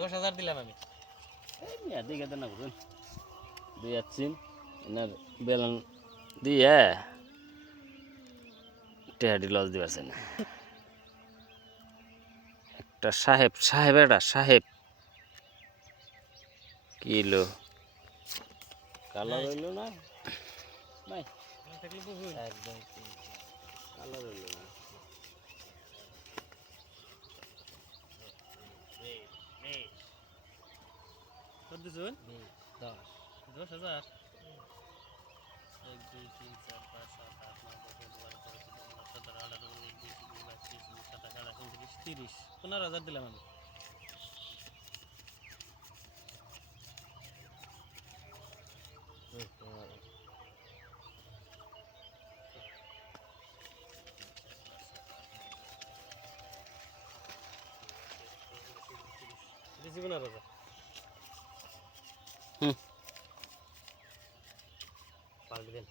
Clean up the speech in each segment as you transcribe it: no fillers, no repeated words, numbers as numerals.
10,000 দিলাম আমি। এই মিয়া দিকে দেন না বুঝুন দুই আছেন এনার বেলন দিয়ে টেহাডি লস দিবাছেন একটা সাহেব এটা সাহেব কিলো কালার হইল না নাই থাকলে বহু একদম কালার হইল না কত দিছুন 10 10,000 1 2 3 4 5 7 8 9 10 11 12 13 14 15 16 17 18 19 20 21 22 23 24 25 26 27 28 29 30 15,000 দিলাম আমি। দিছি 15,000 পাল্টি দেন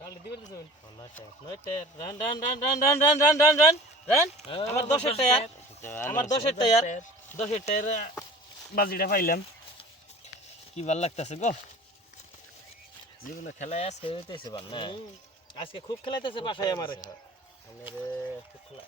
কালকে দিবে দিছুন 9 নয়টা run run run run run run run run run run আমার 10 এর টায়ার আমার 10 এর টায়ার 10 এর টায়ার বাজিটা পাইলাম কি ভাল লাগতাছে গো জীবনে খেলায় আজকে হইতেছে ভাল না আজকে খুব খেলাইতেছে বাসায় আমারে আমারে খুব খেলা